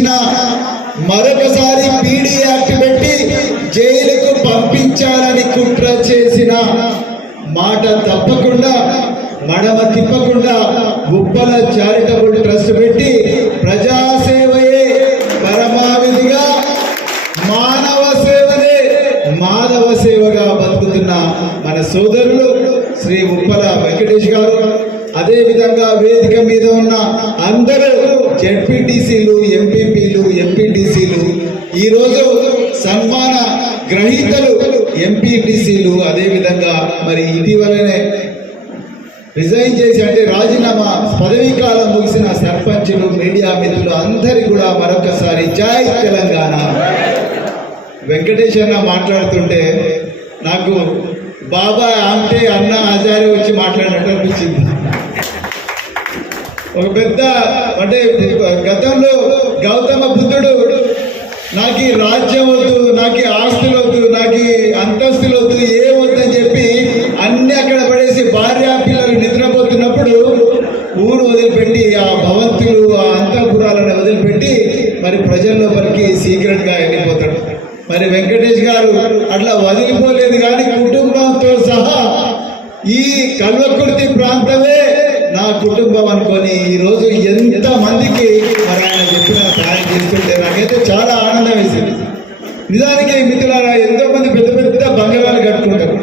ఇచ్చినా మరొకసారి PD act పెట్టి జైలుకు పంపించాలని కుట్ర చేసిన మాట తప్పకుండా మడమ తిప్పకుండా ఉప్పల చారిటబుల్ ట్రస్ట్ పెట్టి ప్రజాసేవయే పరమావధిగా మానవ సేవనే మాధవ సేవగా బతుకుతున్న మన సోదరులు శ్రీ ఉప్పల వెంకటేష్ గారు, అదే విధంగా వేదిక మీద ఉన్న అందరూ జెడ్పీటీసీలు, ఎంపీపీలు, ఎంపీటీసీలు, ఈరోజు సన్మాన గ్రహీతలు ఎంపీటీసీలు, అదే విధంగా మరి ఇటీవలనే రిజైన్ చేసి అంటే రాజీనామా పదవీ కాలం ముగిసిన సర్పంచులు, మీడియా మిత్రులు అందరికీ కూడా మరొకసారి జై తెలంగాణ. వెంకటేష్ అన్న మాట్లాడుతుంటే నాకు బాబా అంటే అన్న హజారే వచ్చి మాట్లాడినట్టు అనిపించింది. ఒక పెద్ద అంటే గతంలో గౌతమ బుద్ధుడు నాకు ఈ రాజ్యం వద్దు, నాకు ఈ ఆస్తులు వద్దు, నాకు ఈ అంతస్తులు వద్దు, ఏమొద్దని చెప్పి అన్ని అక్కడ పడేసి భార్య పిల్లలు నిద్రపోతున్నప్పుడు ఊరు వదిలిపెట్టి ఆ భవంతులు ఆ అంతఃపురాలను వదిలిపెట్టి మరి ప్రజల్లోపలికి సీక్రెట్గా వెళ్ళిపోతాడు. మరి వెంకటేష్ గారు అట్లా వదిలిపోలేదు కానీ కుటుంబంతో సహా ఈ కల్వకుర్తి ప్రాంతమే నా కుటుంబం అనుకొని ఈరోజు ఎంత మందికి మరి ఆయన చెప్పిన సహాయం చేస్తుంటే నాకైతే చాలా ఆనందం వేసింది. నిజానికి మిత్రులారా, ఎంతో మంది పెద్ద పెద్ద బంగారాలు కట్టుకుంటారు,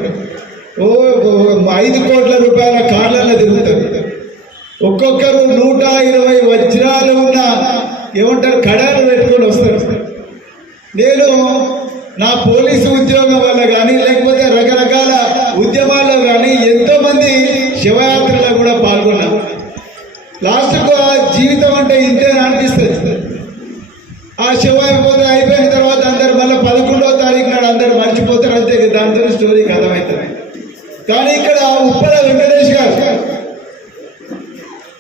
5 కోట్ల రూపాయల కార్లలో తిరుగుతారు. ఒక్కొక్కరు 120 వజ్రాలు ఉన్న ఏమంటారు కడాలు పెట్టుకొని వస్తారు. నేను నా పోలీసు ఉద్యోగం వల్ల కానీ లేకపోతే రకరకాల ఉద్యమాల్లో కానీ ఎంతో మంది శివయాత్రలో కూడా పాల్గొన్నా. లాస్ట్కు ఆ జీవితం అంటే ఇంతేనా అనిపిస్తుంది. ఆ శివ అయిపోయిన తర్వాత అందరు మళ్ళీ 11వ తారీఖు నాడు అందరు మర్చిపోతారు, అంతే. దాంతో స్టోరీకి అర్థమవుతుంది. కానీ ఇక్కడ ఉప్పల వెంకటేష్ గారు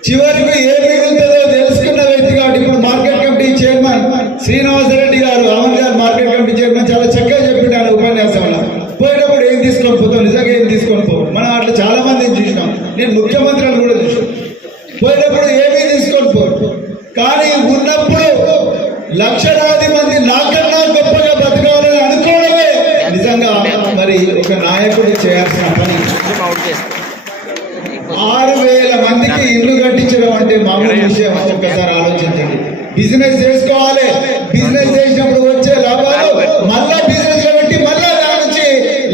చివరికి ఏం మిగులుతుందో తెలుసుకున్న వ్యక్తి కాబట్టి ఇప్పుడు మార్కెట్ కమిటీ చైర్మన్ శ్రీనివాసరెడ్డి గారు, అమన్ గారు మార్కెట్ కమిటీ చైర్మన్ చాలా చక్కగా చెప్పిండారు ఉపన్యాసంలో. పోయేటప్పుడు ఏం తీసుకొని పోతాం, నిజంగా ఏం తీసుకొని పోవు. మనం అట్లా చాలా మందిని చూసినాం, నేను ముఖ్యమంత్రులను కూడా చూసాను. పోయేటప్పుడు ఏమీ తీసుకొని పోరు, కానీ ఉన్నప్పుడు లక్షలాది మంది నాకన్నా గొప్పగా బతకాలని అనుకోవడమే నిజంగా మరి ఒక నాయకుడు చేయాల్సిన పని. 6,000 మందికి ఇల్లు కట్టించడం అంటే మామూలు విషయం. ఒక్కసారి ఆలోచించండి. బిజినెస్ చేసుకోవాలి, బిజినెస్ చేసినప్పుడు వచ్చే లాభాలు మళ్ళా బిజినెస్ లో పెట్టి మళ్ళా దాని నుంచి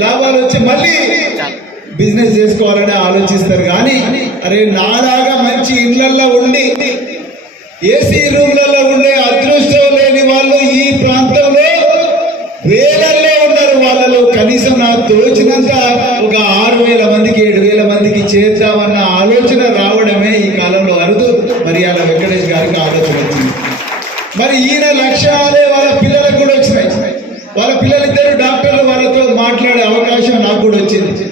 లాభాలు వచ్చి మళ్ళీ బిజినెస్ చేసుకోవాలని ఆలోచిస్తారు. కానీ అరే నాలాగా మంచి ఇళ్లలో ఉండి ఏసీ రూమ్లలో ఉండే అదృష్టం లేని వాళ్ళు ఈ ప్రాంతంలో వేలల్లో ఉన్నారు. వాళ్ళలో కనీసం నాకు తోచినంత ఒక 6,000 మందికి 7,000 మందికి చేద్దామన్న ఆలోచన రావడమే ఈ కాలంలో అరుదు. మరి అలా వెంకటేష్ గారికి ఆలోచన వచ్చింది. మరి ఈయన లక్ష్యాలే వాళ్ళ పిల్లలకు కూడా వచ్చినాయి. వాళ్ళ పిల్లలిద్దరు డాక్టర్లు, వాళ్ళతో మాట్లాడే అవకాశం నాకు కూడా వచ్చింది.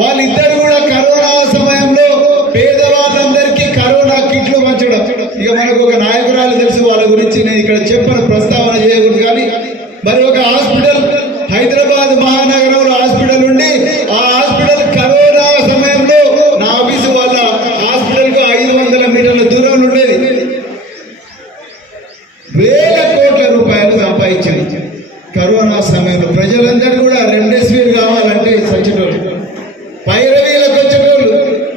వాళ్ళిద్దరు కూడా కరోనా సమయంలో పేదవాళ్ళందరికీ కరోనా కిట్లు పంచడం. ఇక మనకు ఒక నాయకురాలు తెలుసు, వాళ్ళ గురించి నేను ఇక్కడ చెప్పను, ప్రస్తావన చేయకూడదు. కానీ మరి ఒక హాస్పిటల్ హైదరాబాద్ మహానగరంలో హాస్పిటల్ ఉండి ఆ హాస్పిటల్ కరోనా సమయంలో నా ఆఫీసు వాళ్ళ హాస్పిటల్కు 500 మీటర్ల దూరంలో ఉండేది. వేల కోట్ల రూపాయలు సంపాదించింది కరోనా సమయంలో. ప్రజలందరూ కూడా రెమ్డెసివిర్ కావాలంటే సచ్చినోళ్ళు, పైరవీలకు వచ్చేటోళ్ళు,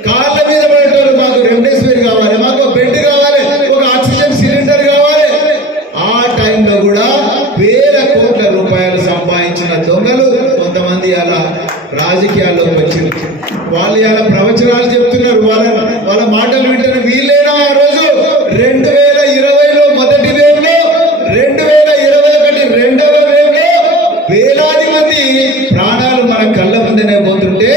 కాళ్ళ మీద పడేటోళ్ళు, మాకు రెమ్డెసివిర్ కావాలి, మాకు బెడ్ కావాలి, ఒక ఆక్సిజన్ సిలిండర్ కావాలి. ఆ టైంలో కూడా వేల కోట్ల రూపాయలు సంపాదించిన దొంగలు కొంతమంది అలా రాజకీయాల్లోకి వచ్చింది. వాళ్ళు ఇలా ప్రవచనాలు చెప్తున్నారు. వాళ్ళ మాటలు వింటున్న వీళ్ళైనా ఆ రోజు 2020లో మొదటి వేవ్లో, 2021 రెండవ వేవ్లో వేలాది మంది ప్రాణాలు మన కళ్ళ ముందనే పోతుంటే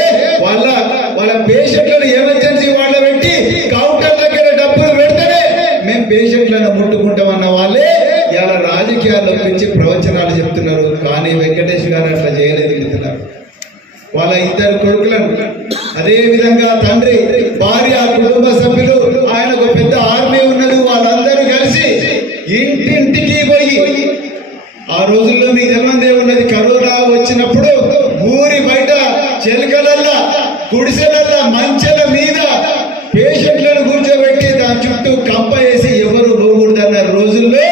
వాళ్ళ పేషెంట్లను ఎమర్జెన్సీ వాళ్ళ పెట్టి కౌంటర్ దగ్గర డబ్బులు పెడితేనే మేము పేషెంట్లను ముట్టుకుంటామన్న వాళ్ళే ఇలా రాజకీయాల్లో పెంచి ప్రవచనాలు చెప్తున్నారు. కానీ వెంకటేష్ గారు అట్లా చేయలేదు. చెప్తున్నారు వాళ్ళ 2 కొడుకులను, అదే విధంగా తండ్రి, భార్య, కుటుంబ సభ్యులు, ఆయనకు పెద్ద ఆర్మీ ఉన్నది. వాళ్ళందరూ కలిసి ఇంటింటికి పోయి, ఆ రోజుల్లో మీకు తెలియదే ఉన్నది, కరోనా వచ్చినప్పుడు ఊరి బయట చెలకలల్లా, గుడిసెలల్లా, మంచెల మీద పేషెంట్లను కూర్చోబెట్టి దాని చుట్టూ కంప వేసి ఎవరు పోకూడదన్న రోజుల్లో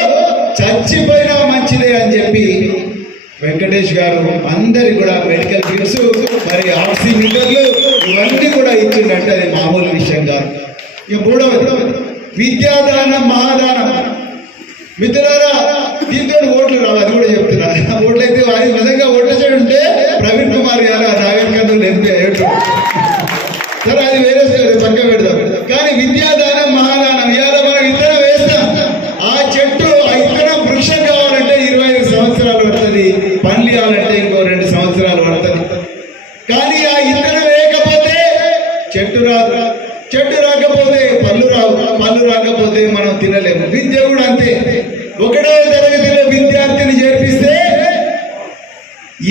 వెంకటేష్ గారు అందరి కూడా మెడికల్ కిట్స్ మరి ఆక్సిమీటర్లు ఇవన్నీ కూడా ఇచ్చిందంటే అది మామూలు విషయం కాదు. ఇక మూడవది విద్యాదానం మహాదానం. మిత్రులారా, దీంతో ఓట్లు రావు, అది కూడా చెప్తున్నా. ఓట్లు అయితే అది నిజంగా ఓట్ల సైడ్ ఉంటే ప్రవీణ్ కుమార్ గారు నాగర్ కర్నూలు ఎంపీ అయ్యేట్టు. సరే, అది వేరే పక్క పెడదాం. కానీ విద్యాదానం మహాదానం. ఇవాళ మనం విత్తనం వేస్తాం, ఆ చెట్టు ఆ విత్తనం వృక్షం కావాలంటే 25 సంవత్సరాలు పడుతుంది, పండ్లు కావాలంటే ఇంకో 2 సంవత్సరాలు పడుతుంది. కానీ ఆ విత్తనం వేయకపోతే చెట్టు రాదు, చెట్టు రాకపోతే పళ్ళు రావు, పళ్ళు రాకపోతే మనం తినలేము. విద్య కూడా అంతే. 1వ తరగతిలో విద్యార్థిని చేర్పిస్తే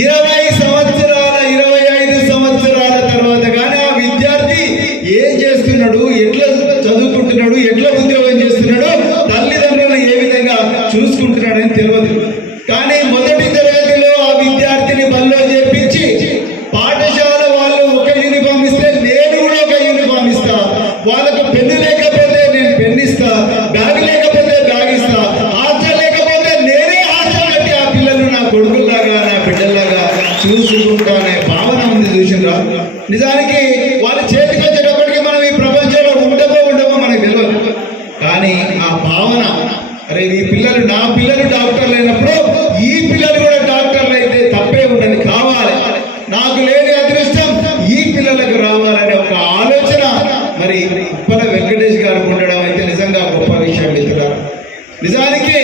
20 సంవత్సరాల 25 సంవత్సరాల తర్వాత కానీ ఆ విద్యార్థి ఏం చేస్తున్నాడు, ఎట్లా చదువుకుంటున్నాడు, ఎట్లా ఉద్యోగం చేస్తున్నాడు, తల్లిదండ్రులను ఏ విధంగా చూసుకుంటున్నాడని తెలియదు. కానీ 1వ తరగతిలో ఆ విద్యార్థిని బల్లో చేర్పించి పాఠశాల వాళ్ళు ఒక యూనిఫామ్ ఇస్తే నేను కూడా ఒక యూనిఫామ్ ఇస్తా, వాళ్ళకు పెన్ను లేకపోతే నేను పెన్ను ఇస్తా, బ్యాగ్ లేకపోతే బ్యాగ్ ఇస్తా, హాస్టల్ లేకపోతే నేనే హాస్టల్ పెట్టి ఆ పిల్లలు నా కొడుకుల్లాగా నా బిడ్డల్లాగా చూసుకుంటానే భావన ఉంది. చూసిండ్రా? నిజానికి వాళ్ళ చేతికి వచ్చేటప్పటికి మనం ఈ ప్రపంచంలో ఉండమో మనకు తెలియదు. కానీ ఆ భావన, అరే ఈ పిల్లలు నా పిల్లలు డాక్టర్లు అయినప్పుడు ఈ పిల్లలు కూడా డాక్టర్లు అయితే తప్పే ఉండదు, కావాలి, నాకు లేని అదృష్టం ఈ పిల్లలకు రావాలనే ఒక ఆలోచన మరి ఉప్పల వెంకటేష్ గారు ఉండడం అయితే నిజంగా గొప్ప విషయం. మిత్రులారా, నిజానికి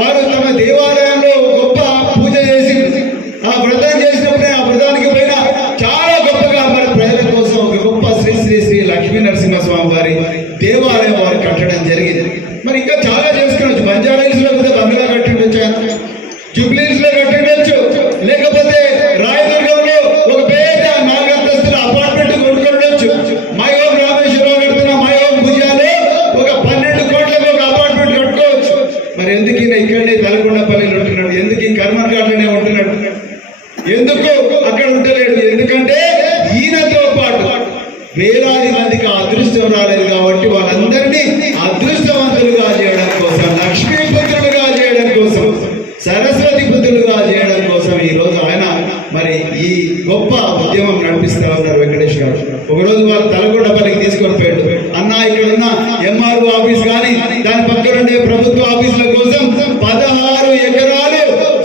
వారు తమ దేవాలయంలో గొప్ప పూజ చేసి ఆ వ్రతం చేసినప్పుడే ఆ వ్రతానికి పోయినా చాలా గొప్పగా మరి ప్రజల కోసం ఒక గొప్ప శ్రీ శ్రీ శ్రీ లక్ష్మీ నరసింహస్వామి వారి దేవాలయం వారు కట్టడం జరిగింది. మరి ఇంకా చాలా చేసుకోవచ్చు. బంజారా హిల్స్ లో కూడా బంగ్లా కట్టిండొచ్చు, జూబ్లీ హిల్స్ లో కట్టిండొచ్చు, లేకపోతే రాయదుర్గంలో ఒక పేద 4 అంతస్తుల అపార్ట్మెంట్ కొనుక్కోవచ్చు. మై హోమ్ రామేశ్వరరావు కడుతున్న మై హోమ్ భుజాలు ఒక 12 కోట్లకు ఒక అపార్ట్మెంట్ కట్టుకోవచ్చు. మరి ఎందుకు ఈయన ఇక్కడే తలకొండపల్లిలో ఉంటున్నాడు, ఎందుకు ఈ కర్మర్ఘాట్లోనే ఉంటున్నాడు, ఎందుకు అక్కడ ఉండలేడు? ఎందుకంటే ఈయనతో పాటు వేలాది మందికి అదృష్టం రాలేదు కాబట్టి వాళ్ళందరినీ అదృష్టవంతులుగా చేయడం కోసం, లక్ష్మీపుత్రులుగా చేయడం కోసం, సరస్వతి పుత్రులుగా చేయడం కోసం ఈ రోజు ఆయన మరి ఈ గొప్ప ఉద్యమం నడిపిస్తా ఉన్నారు వెంకటేష్ గారు. ఒకరోజు వాళ్ళు తలకొండపల్లికి తీసుకొని పోయాడు. అన్న, ఇక్కడ ఉన్న ఎంఆర్ఓ ఆఫీస్ కానీ దాని పక్కన ఉండే ప్రభుత్వ ఆఫీసుల కోసం 16 ఎకరాలు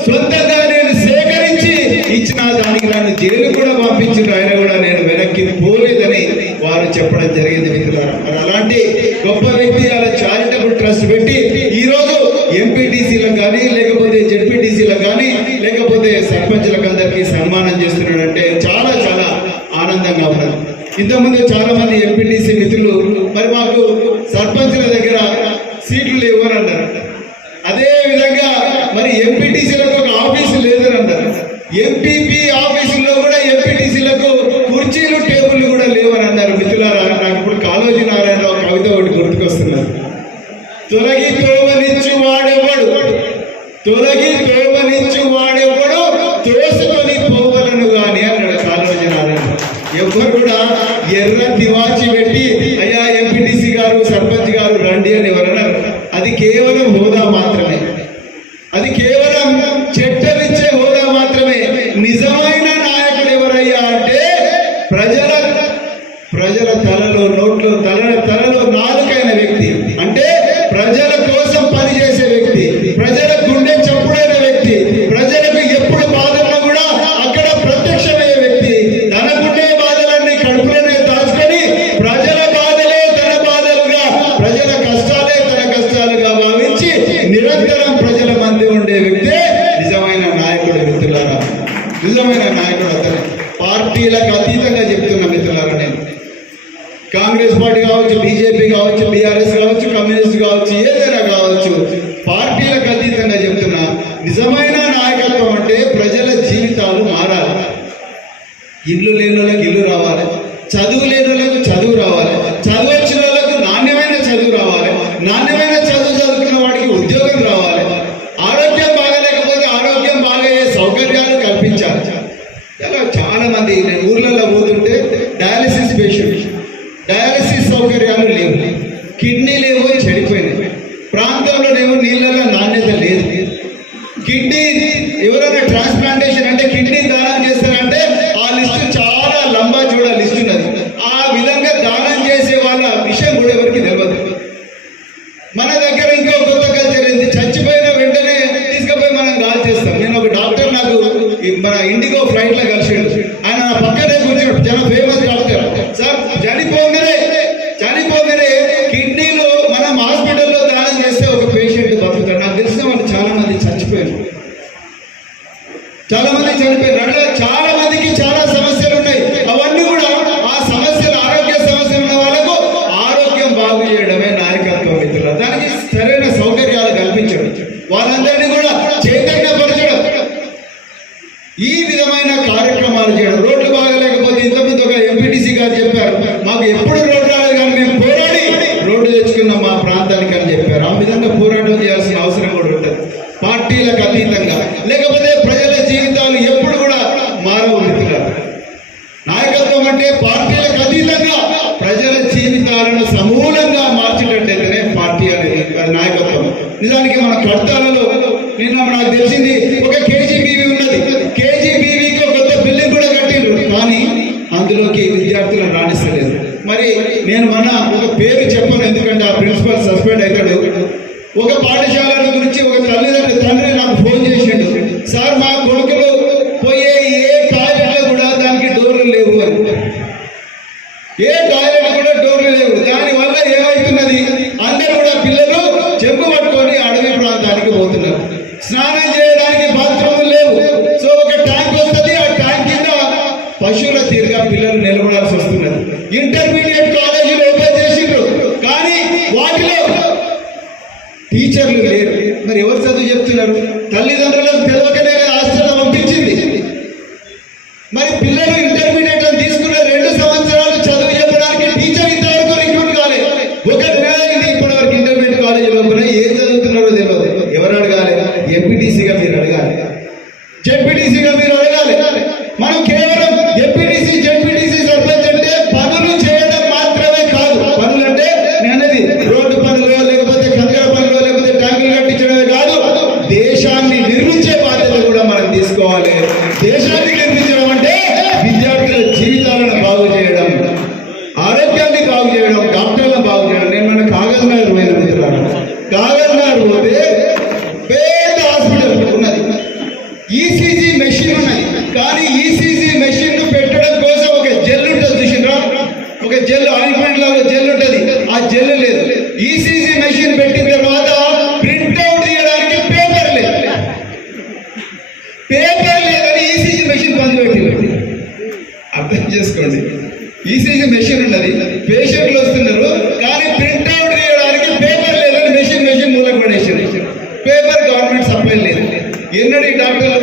సొంతంగా నేను సేకరించి ఇచ్చిన, దానికి నన్ను జైలు కూడా పంపించిన ఆయన కూడా నేను వెనక్కి పోలేదని వారు చెప్పడం జరిగింది. మిత్రులారా, మరి అలాంటి గొప్ప వ్యక్తి అలా చారిటబుల్ ట్రస్ట్ పెట్టి ఈ రోజు ఎంపీటీసీలకు కానీ లేకపోతే జెడ్పీటీసీలకు కానీ లేకపోతే సర్పంచ్లకు అందరికీ సన్మానం చేస్తున్నాడంటే చాలా చాలా ఆనందంగా ఉన్నది. ఇంతకుముందు చాలా మంది ఎంపీటీసీ మిత్రులు మరి మాకు సర్పంచ్ల దగ్గర సీట్లు లేవు అని అన్నారు. అదే విధంగా మరి ఎంపీటీసీలకు ఒక ఆఫీసు లేదని అన్నారు. ఎంపీపీ ఆఫీసుల్లో కూడా ఎంపీటీసీలకు కుర్చీలు టేబుల్లు కూడా లేవని అన్నారు. మిత్రులారా, నాకు ఇప్పుడు కాళోజీ నారాయణ ఒక కవిత ఒకటి గుర్తుకొస్తున్నారు. తొలగి తోవనిచ్చు వాడెవడు, తొలగి తోవనిచ్చు వాడెవడు, తోసుకొని పోవలను గాని అన్నాడు కాళోజీ నారాయణ. ఎవరు కూడా ఎర్ర తివాచి పెట్టి అయ్యా ఎంపీటీసీ గారు సర్పంచ్ గారు రండి అని ఎవరన్నారు. అది కేవలం హోదా మాత్రమే, అది కేవలం చెట్టనిచ్చే హోదా మాత్రమే. నిజమైన నాయకుడు ఎవరయ్యా అంటే ప్రజల తలలో నోట్లో తలలో నాలుకైన వ్యక్తి, అంటే ప్రజల కోసం పనిచేసే వ్యక్తి, ప్రజల గుండె చప్పుడైన వ్యక్తి, ప్రజలకు ఎప్పుడు బాధల్లో కూడా అక్కడ ప్రత్యక్షమయ్యే వ్యక్తి, తనకుండే బాధలన్నీ కడుపులోనే దాచుకొని ప్రజల బాధలే తన బాధలుగా, ప్రజల కష్టాలే తన కష్టాలుగా భావించి నిరంతరం ప్రజల మధ్య ఉండే వ్యక్తే నిజమైన నాయకుడు. మిత్రులారా, నిజమైన నాయకుడు అతనే. పార్టీలకు అతీతంగా చెప్తున్నా మిత్రులారా, నేను కాంగ్రెస్ పార్టీ కావచ్చు, బీజేపీ కావచ్చు, బీఆర్ఎస్ కావచ్చు, కమ్యూనిస్ట్ కావచ్చు, ఏదైనా కావచ్చు, పార్టీలకు అతీతంగా చెప్తున్నా నిజమైన నాయకత్వం అంటే ప్రజల జీవితాలు మారాలి. ఇల్లు లేని వాళ్ళకి ఇల్లు రావాలి, చదువు లేని వాళ్ళకు చదువు రావాలి, చదువు వచ్చిన వాళ్ళకు నాణ్యమైన చదువు రావాలి, నాణ్యమైన చదువు చదువుకున్న వాడికి ఉద్యోగం రావాలి, ఆరోగ్యం బాగలేకపోతే ఆరోగ్యం బాగయ్యే సౌకర్యాలు కల్పించాలి. ఇలా చాలా మంది నేను ఊర్లలో పోతుంటే డయాలసిస్ పేషెంట్, డయాలసిస్ సౌకర్యాలు లేవు, కిడ్నీ లేవు, చెడిపోయినాయి. ప్రాంతంలోనేమో నీళ్ళలో నాణ్యత లేదు. కిడ్నీ ఎవరైనా ట్రాన్స్ప్లాంట్ ట్రాన్స్ప్లాంటేషన్ అంటే కిడ్నీ దానం చేస్తారంటే ఆ లిస్టు చాలా లంబా చూడ లిస్ట్ ఉన్నది. ఆ విధంగా దానం చేసే వాళ్ళ విషయం కూడా ఎవరికి తెలియదు. మన దగ్గర ఇంకో కొత్త కల్చర్ ఏంది, చచ్చిపోయిన వెంటనే తీసుకుపోయి మనం గాలి చేస్తాం. నేను ఒక డాక్టర్ నాకు మన ఇండిగో ఫ్లైట్ లో కలిసిండు. ఆయన నా పక్కనే కూర్చున్నాడు, చాలా ఫేమస్ డాక్టర్. సార్ చనిపోగానే కిడ్నీలు మనం హాస్పిటల్లో దానం చేస్తే ఒక పేషెంట్ బతుకుతాడు. నాకు తెలిసిన వాళ్ళు చాలా మంది చనిపోయారు. అంటే చాలా మందికి చాలా సమస్యలు ఉన్నాయి. అవన్నీ కూడా ఆ సమస్యలు, ఆరోగ్య సమస్యలు ఉన్న వాళ్ళకు ఆరోగ్యం బాగు చేయడమే నాయకత్వం మిత్రులు. దానికి సరైన సౌకర్యాలు కల్పించడం, వాళ్ళందరినీ కూడా చైతన్యపరచడం, ఈ విధమైన కార్యక్రమాలు చేయడం. రోడ్లు బాగలేకపోతే ఇంతకుముందు ఒక ఎంపీటీసీ గారు చెప్పారు, మాకు ఎప్పుడు రోడ్డు రాలేదు కానీ మేము పోరాడి రోడ్డు తెచ్చుకున్నాం మా ప్రాంతానికి అని చెప్పారు. ఆ విధంగా పోరాటం చేయాల్సిన అవసరం కూడా ఉంటుంది, పార్టీలకు అతీతంగా. లేకపోతే ప్రజల జీవితాలు ఎప్పుడు కూడా మారవు మిత్రులారా. నాయకత్వం అంటే పార్టీలకు అతీతంగా ప్రజల జీవితాలను సమూలంగా మార్చేటట్టయితేనే పార్టీ అనేది, అది నాయకత్వం. నిజానికి మన కడతాలలో నిన్న నాకు తెలిసింది ఒక కేజీబీవీ ఉన్నది. కేజీబీవీకి ఒక కొత్త బిల్డింగ్ కూడా కట్టిండ్రు, కానీ అందులోకి విద్యార్థులను రాణిస్తలేదు. మరి నేను మన ఒక పేరు చెప్పను, ఎందుకంటే ఆ ప్రిన్సిపల్ సస్పెండ్ అవుతాడు. ఒక పాఠశాల గురించి ఒక తండ్రి నాకు ఫోన్ చేసిండు, సార్ మా కొడుకులు పోయే ఏ టాయిలెట్లో కూడా దానికి డోర్లు లేవు అని. ఏ టాయిలెట్ కూడా డోర్లు లేవు. దానివల్ల ఏమవుతున్నది, అందరూ కూడా పిల్లలు చెంబు పట్టుకొని అడవి ప్రాంతానికి పోతున్నారు. స్నానం చేయడానికి బాత్రూములు లేవు. సో ఒక ట్యాంక్ వస్తుంది, ఆ ట్యాంక్ కింద పశువుల తీరుగా పిల్లలు నిలబడాల్సి వస్తున్నది. ఇంటర్మీడియట్ కాలేజీలు ఓపెన్ చేసిండ్రు, కానీ వాటిలో టీచర్లు లేరు. మరి ఎవరు చదువు చెప్తున్నారు? తల్లిదండ్రులకు తెలియకనే హాస్టల్లో పంపించింది. మరి పిల్లలు ఇంటర్మీడియట్ అని తీసుకున్న 2 సంవత్సరాలు చదువు చెప్పడానికి టీచర్ ఇంతవరకు రిక్రూట్ కాలేదు. ఒక నెలైంది ఇప్పటి వరకు ఇంటర్మీడియట్ కాలేజీలో ఏం చదువుతున్నారో తెలియదు. ఎవరు అడగాలి? ఎంపీటీసీగా మీరు అడగాలి, జెడ్పీటీసీగా మీరు అడగాలి. మనం కేవలం ఎంపీటీసీ, జెడ్పీటీసీ, సర్పంచ్ అంటే పనులు చేయడం మాత్రమే కాదు. పనులు అంటే నేనది రోడ్డు పనులు, లేకపోతే కంకర పనులు, లేకపోతే ట్యాంకులు కట్టించడమే కాదు, దేశాన్ని నిర్మించే బాధ్యత కూడా మనం తీసుకోవాలి. దేశాన్ని నిర్మించడం అంటే విద్యార్థుల జీవితాలను బాగు చేయడం, ఆరోగ్యాన్ని బాగు చేయడం, డాక్టర్లను బాగు చేయడం. నేను మన కాగజ్ నగర్ పోయిన మిత్రులారా, కాగజ్ నగర్ పోతే పెద్ద హాస్పిటల్ ఉన్నది, ఈసీజీ మెషిన్ ఉన్నది. కానీ ఈసీజీ మెషిన్ పెట్టడం కోసం ఒక జెల్ ఉంటుంది చూసిండ్రా, ఒక జెల్ ఆయింట్మెంట్ లాగా జెల్ ఉంటుంది, ఆ జెల్ లేదు. ఈసీజీ మెషిన్ పెట్టిన తర్వాత ప్రింట్అవుట్ తీయడానికి పేపర్ లేదని ఈసీజీ మెషిన్ బంద్ పెట్టి, అర్థం చేసుకోండి. ఈసీజీ మెషిన్ ఉన్నది, పేషెంట్లు వస్తున్నారు, కానీ ప్రింట్అవుట్ తీయడానికి పేపర్ లేదని మెషిన్ మూలకు పడేసారు. పేపర్ గవర్నమెంట్ సప్లై లేదు. ఎన్నడీ డాక్టర్లు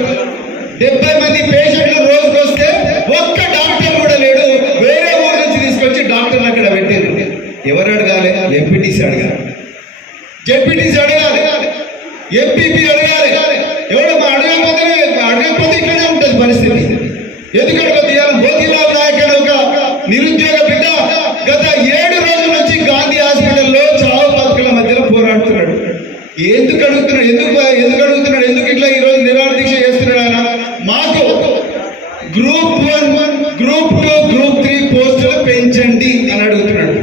70 మంది పేషెంట్లు రోజుకు వస్తే ఒక్క డాక్టర్ కూడా లేడు. వేరే ఊరు నుంచి తీసుకొచ్చి డాక్టర్లు అక్కడ పెట్టారు. ఎవరు అడగాలి? ఎంపీటీసీ అడగాలి, జెడ్పీటీసీ అడగాలి, ఎంపీపీ అడగాలి. ఎవరు అడగకపోతే ఇక్కడే ఉంటుంది పరిస్థితి. ఎందుకంటే మోతీలాల్ నాయక్ అనే ఒక నిరుద్యోగ బిడ్డ గత 7 రోజుల నుంచి గాంధీ హాస్పిటల్లో చావు బతుకుల మధ్యలో పోరాడుతున్నాడు. ఎందుకు అడుగుతున్నాడు? ఎందుకు ఇట్లా ఈ రోజు నిరాహార దీక్ష చేస్తున్నాడు? ఆయన మాకు గ్రూప్ 1, గ్రూప్ 2, గ్రూప్ 3 పోస్టులు పెంచండి అని అడుగుతున్నాడు.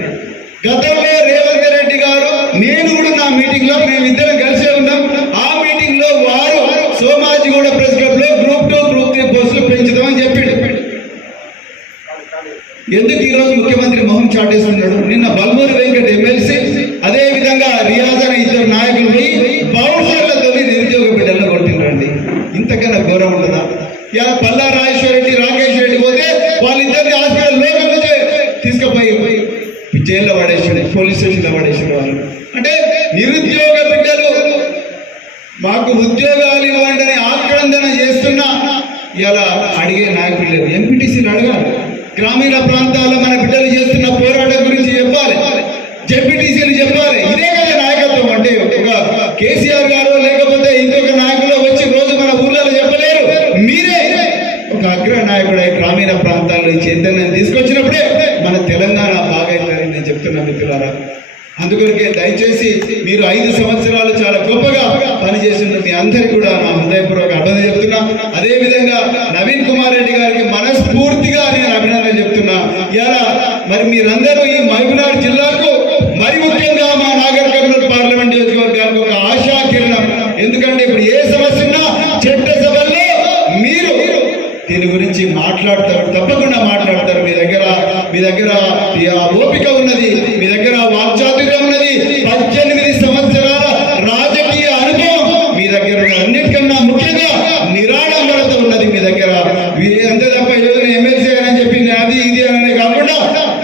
గతంలో రేవంత్ రెడ్డి గారు, నేను కూడా నా మీటింగ్ లో మేమిద్దరం కలిసే ఉన్నాం. ఆ మీటింగ్ లో వారు సోమాజిగూడ ప్రెస్ క్లబ్ లో గ్రూప్ 2, గ్రూప్ 3 పోస్టులు పెంచుదామని చెప్పిండు. ఎందుకు ఈ రోజు ముఖ్యమంత్రి మొహం చాటేస్తున్నాడు? నిన్న బల్మూరి వెంకట్ ఎమ్మెల్సీ, అదే విధంగా రియాజ్ అనే 2 నాయకులు బౌన్సర్లతో నిరుద్యోగ బిడ్డలను కొట్టిండ్రండి. ఇంతకన్నా ఘోరం ఉండదా? ఇలా పల్లా రాజేశ్వర రెడ్డి, రాకేష్ రెడ్డి పోతే వాళ్ళిద్దరిని హాస్పిటల్ లోకల్ నుంచి తీసుకుపోయి జైల్లో పడేసాడు, పోలీస్ స్టేషన్లో పడేసాడు వాళ్ళు. అంటే నిరుద్యోగ బిడ్డలు మాకు ఉద్యోగాలు ఇవ్వండి అని ఆక్రందన చేస్తున్నా ఇలా అడిగే నాయకులు లేరు. ఎంపీటీసీలు అడగాలి, గ్రామీణ ప్రాంతాల్లో మన బిడ్డలు చేస్తున్న పోరాటం గురించి చెప్పాలి, జెడ్పీటీసీలు చెప్పాలి. ఇదే కదా నాయకత్వం అంటే. ఒక కేసీఆర్ గారు లేకపోతే ఇంకొక నాయకులు వచ్చి రోజు మన ఊర్లలో చెప్పలేరు. మీరే ఒక అగ్ర నాయకుడు గ్రామీణ ప్రాంతాల్లో చైతన్యం తీసుకొచ్చినప్పుడే మన తెలంగాణ బాగైతుందని నేను చెప్తున్నా మిత్రులారా. అందుకొరకే దయచేసి మీరు 5 సంవత్సరాలు చాలా గొప్పగా పనిచేసిన మీ అందరికీ కూడా నా హృదయపూర్వక అభినందన చెప్తున్నా. అదేవిధంగా నవీన్ కుమార్ రెడ్డి గారికి మనస్ఫూర్తిగా నేను అభినందన చెప్తున్నా. ఇలా మరి మీరందరూ ఈ మహబూబ్నగర్ జిల్లాకు మరి ముఖ్యంగా మా నాగర్ కర్నూలు పార్లమెంట్ నియోజకవర్గానికి ఒక ఆశా కిరణం. ఎందుకంటే ఇప్పుడు ఏ సమస్య ఉన్నా చట్టసభల్లో మీరు దీని గురించి మాట్లాడతారు, తప్పకుండా మాట్లాడతారు. మీ దగ్గర ఓపిక ఉన్నది, మీ దగ్గర వాక్చాతుర్యం ఉన్నది, 18 సంవత్సరాల రాజకీయ అనుభవం మీ దగ్గర, అన్నిటికన్నా ముఖ్యంగా నిరాడంబరత ఉన్నది మీ దగ్గర. అంతే తప్ప ఏదో ఎమ్మెల్సీ అని చెప్పి అది ఇది అనేది కాకుండా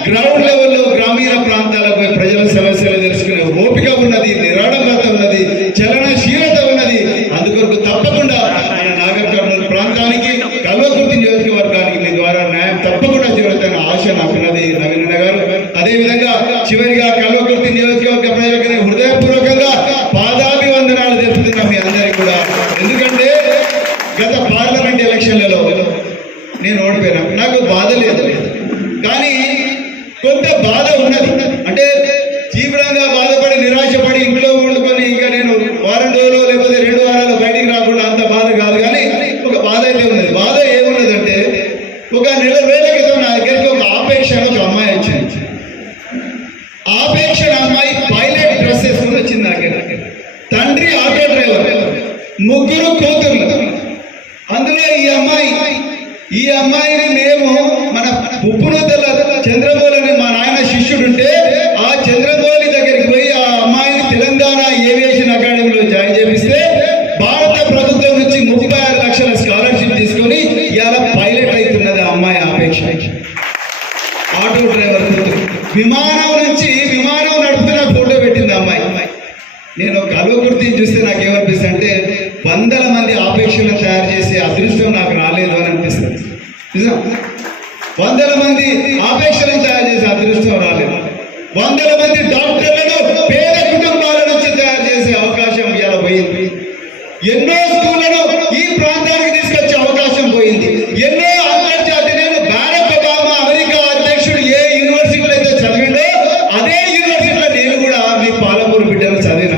గ్రౌండ్ లెవెల్లో గ్రామీణ ప్రాంతాలకు ప్రజల సమస్యలు తెలుసుకునే ఓపిక ఉన్నది, నిరాడంబరత ఉన్నది, చలనశీలత ఉన్నది. అందుకొరకు తప్పకుండా మన నాగర్ కర్నూలు ప్రాంతానికి, కల్వకుర్తి నియోజకవర్గానికి మీ ద్వారా న్యాయం తప్పకుండా జరుగుతున్న ఆశ నాకున్నది నవీన్ గారు. అదేవిధంగా చివరిగా కల్వకుర్తి నియోజకవర్గ ప్రజలకు హృదయపూర్వకంగా పాదాభివందనాలు తెలుపుతున్నాం మీ అందరికీ కూడా. ఎందుకంటే గత పార్లమెంట్ ఎలక్షన్లలో నేను ఓడిపోయినా, నాకు బాధ లేదు, కానీ కొంత బాధ ఉన్నది. అంటే తీవ్రంగా బాధపడి నిరాశపడి ఇంట్లో వండుకొని ఇంకా నేను వారం రోజులు లేకపోతే 2 వారాలు బయటికి రాకుండా అంత బాధ కాదు, కానీ ఒక బాధ అయితే ఉన్నది. బాధ ఏమున్నదంటే ఒక 4 రోజుల క్రితం నా దగ్గరికి ఒక ఆపేక్ష ఒక అమ్మాయి వచ్చింది. ఆపేక్ష అమ్మాయి పైలట్ డ్రెస్ వేసుకుని వచ్చింది నా దగ్గర. తండ్రి ఆటో డ్రైవర్, 3 కూతుర్లు. అందులో ఈ అమ్మాయిని మేము మన ఉప్పునూతల చంద్రమౌళి అని మా నాయన శిష్యుడుంటే ఆ చంద్రమౌళి దగ్గరికి పోయి ఆ అమ్మాయిని తెలంగాణ ఏవియేషన్ అకాడమీలో జాయిన్ చేపిస్తే భారత ప్రభుత్వం నుంచి 36 లక్షల స్కాలర్షిప్ తీసుకొని ఇవాళ పైలట్ అవుతున్నది ఆ అమ్మాయి ఆపేక్ష. ఆటో డ్రైవర్ విమానం నడుపుతున్న ఫోటో పెట్టింది ఆ అమ్మాయి. నేను కల్వకుర్తి చూస్తే నాకు ఏమనిపిస్తుంది అంటే 100ల మంది ఆపేక్షలను తయారు చేసే అదృష్టం నాకు రాలేదు అని అనిపిస్తుంది. నిజం, 100ల మంది ఆపేక్షలను తయారు చేసే అదృష్టం రాలేదు. 100ల మంది డాక్టర్లను పేద కుటుంబాల నుంచి తయారు చేసే అవకాశం ఇలా పోయింది. ఎన్నో స్కూళ్లను ఈ ప్రాంతానికి తీసుకొచ్చే అవకాశం పోయింది. ఎన్నో అంతర్జాతీయ, నేను బారక్ ఒబామా అమెరికా అధ్యక్షుడు ఏ యూనివర్సిటీలో అయితే చదివిండో అదే యూనివర్సిటీలో నేను కూడా మీ పాలమూరు బిడ్డలు చదివిన.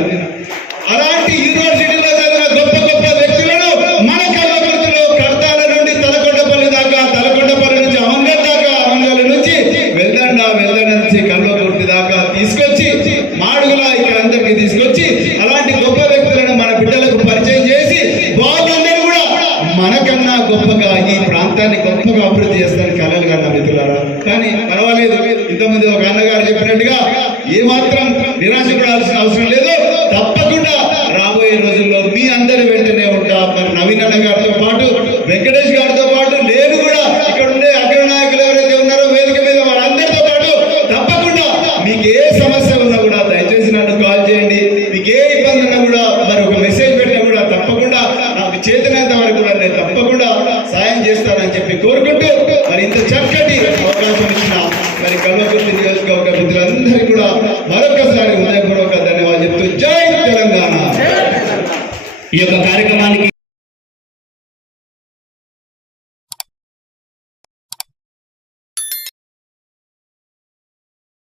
అలాంటి యూనివర్సిటీలో చదివిన గొప్ప గొప్ప వ్యక్తులను మన కల్వకుర్తిలో కడతాల నుండి తలకొండపల్లి దాకా, తలకొండపల్లి నుంచి అమంగల్ దాకా, అమంగల్ నుంచి వెల్దండ నుంచి కల్వకుర్తి దాకా తీసుకొచ్చి మాడుగుల ఇక్కడ అందరికీ తీసుకొచ్చి అలాంటి గొప్ప వ్యక్తులను మన బిడ్డలకు పరిచయం చేసి వాళ్ళందరూ కూడా మనకన్నా గొప్పగా ఈ ప్రాంతాన్ని గొప్పగా అభివృద్ధి చేస్తారని కలలు కన్నా మిత్రులారా. కానీ పర్వాలేదు, ఇంతమంది ఒక అన్నగారు చెప్పినట్టుగా ఏమాత్రం నిరాశపడాల్సిన అవసరం లేదు. తప్పకుండా రాబోయే రోజుల్లో మీ అందరి వెంటనే ఉంటా. మరి నవీన్ అన్న గారితో పాటు, వెంకటేష్ గారితో పాటు, నేను కూడా ఇక్కడ ఉండే అగ్ర నాయకులు ఎవరైతే ఉన్నారో వేదిక మీద వాళ్ళందరితో పాటు తప్పకుండా మీకు ఏ సమస్య ఉన్నా కూడా దయచేసి నన్ను కాల్ చేయండి. మీకు ఏ ఇబ్బంది ఉన్నా కూడా మరి ఒక మెసేజ్ పెట్టినా కూడా తప్పకుండా నాకు చేతనంత వరకు కూడా నేను తప్పకుండా సాయం చేస్తానని చెప్పి కోరుకుంటూ, మరి ఇంత చక్కటి అవకాశం ఇచ్చిన మరి కల్వకుర్తి నియోజకవర్గ మిత్రులందరికీ కూడా మరొకసారి హృదయపూర్వక ధన్యవాదాలు చెప్తూ జై తెలంగాణ. ఈ యొక్క